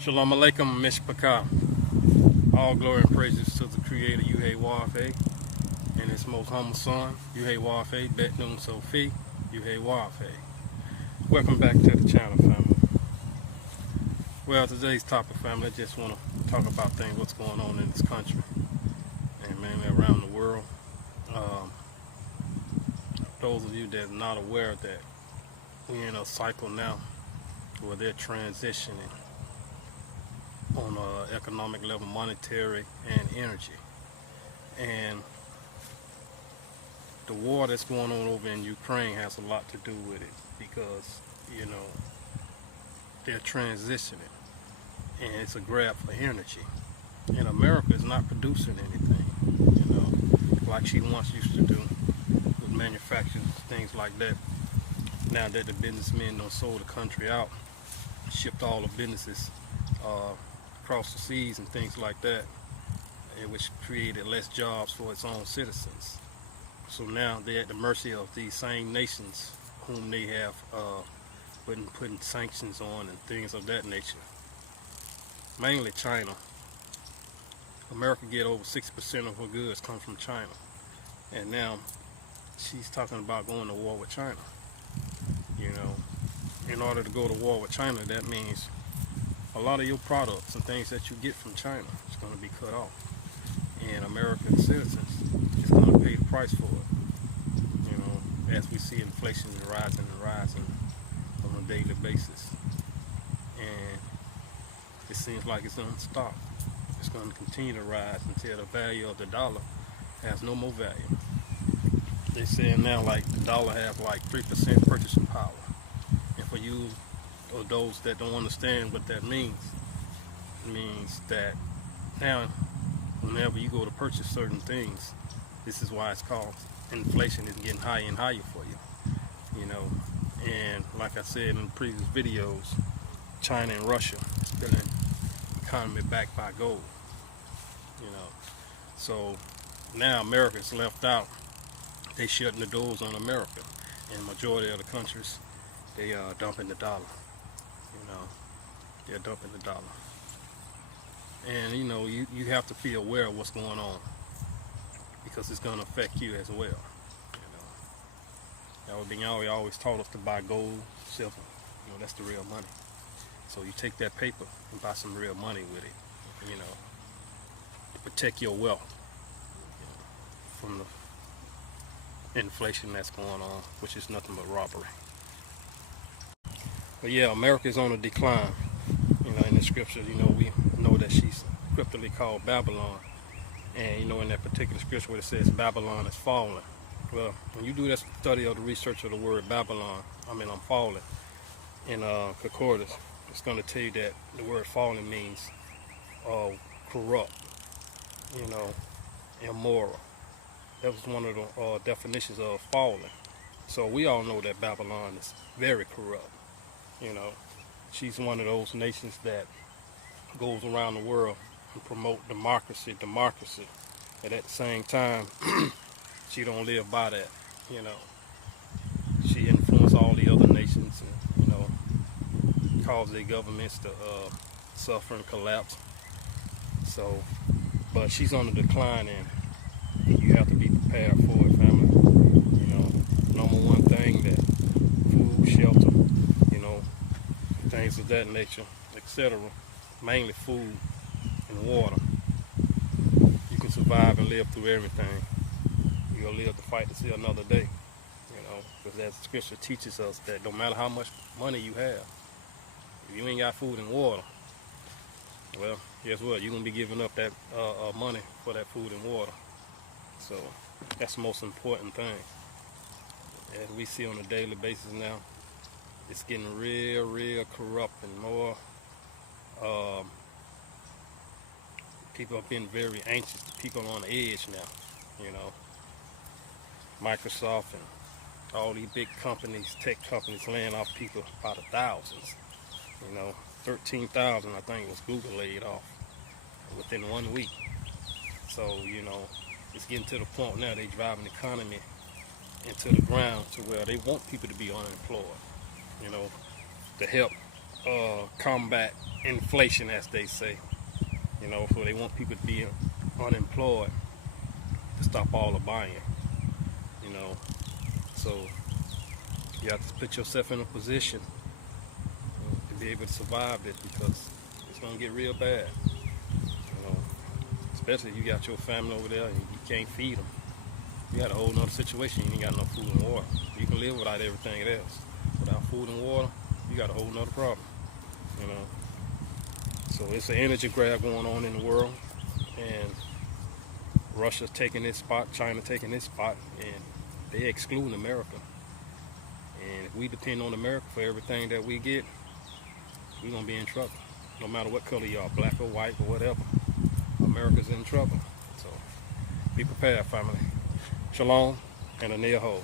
Shalom Aleichem Mishpachah. All glory and praises to the Creator, Yuhei and His most humble Son, Yuhei Bet Nun Sophie, Yuhei. Welcome back to the channel, family. Well, today's topic, family, I just want to talk about things, what's going on in this country, and mainly around the world. Those of you that are not aware that we're in a cycle now where they're transitioning on economic level, monetary and energy, and the war that's going on over in Ukraine has a lot to do with it, because they're transitioning and it's a grab for energy, and America is not producing anything, like she once used to do with manufacturing, things like that. Now that the businessmen done sold the country out, shipped all the businesses across the seas and things like that, which created less jobs for its own citizens. So now they're at the mercy of these same nations whom they have putting sanctions on and things of that nature. Mainly China. America get over 6% of her goods come from China, and now she's talking about going to war with China. In order to go to war with China, that means a lot of your products and things that you get from China is going to be cut off, and American citizens is going to pay the price for it. As we see inflation rising on a daily basis, and it seems like it's going to stop. It's going to continue to rise until the value of the dollar has no more value. They're saying now like the dollar has like 3% purchasing power. And for you or those that don't understand what that means, it means that now whenever you go to purchase certain things, this is why it's called inflation is getting higher and higher for you. And like I said in previous videos, China and Russia is building economy backed by gold. So now America's left out. They shutting the doors on America, and majority of the countries, they are dumping the dollar. They're dumping the dollar, and you have to be aware of what's going on, because it's going to affect you as well. Y'all always taught us to buy gold, silver. That's the real money. So you take that paper and buy some real money with it, to protect your wealth from the inflation that's going on, which is nothing but robbery. But yeah, America is on a decline. In the scriptures, we know that she's cryptically called Babylon, and in that particular scripture where it says Babylon is falling. Well, when you do that study of the research of the word Babylon, I'm falling, in Concordance, it's going to tell you that the word falling means corrupt, immoral. That was one of the definitions of falling. So we all know that Babylon is very corrupt. She's one of those nations that goes around the world and promote democracy, and at the same time, she don't live by that. She influenced all the other nations, and cause their governments to suffer and collapse. So, but she's on the decline, and you have to be prepared for it, family. Number one thing, that food, shelter, things of that nature, etc. Mainly food and water. You can survive and live through everything. You'll live to fight to see another day. Because as the scripture teaches us, that no matter how much money you have, if you ain't got food and water, well, guess what? You're gonna be giving up that money for that food and water. So that's the most important thing. As we see on a daily basis now, it's getting real corrupt, and more people are being very anxious. People are on the edge now. Microsoft and all these big companies, tech companies, laying off people by the thousands. 13,000 I think was Google laid off within 1 week. So it's getting to the point now they driving the economy into the ground to where they want people to be unemployed, to help combat inflation, as they say. You know, so they want people to be unemployed to stop all the buying. You know, so you have to put yourself in a position to be able to survive this, because it's gonna get real bad. You know, especially if you got your family over there and you can't feed them. You got a whole nother situation. You ain't got no food and water. You can live without everything else. Without food and water, you got a whole nother problem. You know, so it's an energy grab going on in the world, and Russia's taking this spot, China taking this spot, and they excluding America. And if we depend on America for everything that we get, we're gonna be in trouble. No matter what color you are, black or white or whatever, America's in trouble. So be prepared, family. Shalom and a near hole.